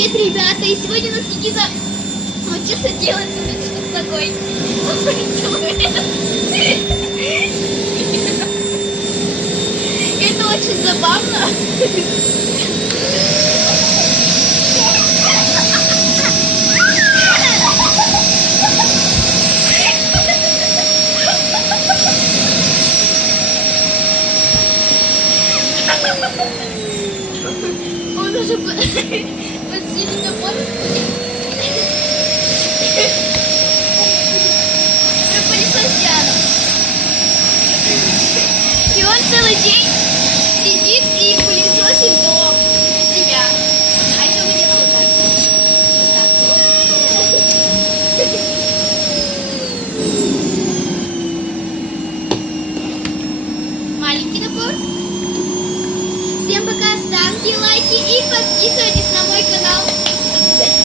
Привет, ребята! И сегодня у нас Никита... Вот что делать, смотрите, что с ногой. Это очень забавно. Он уже подсилит опор. И он целый день сидит и пылесосит дом себя.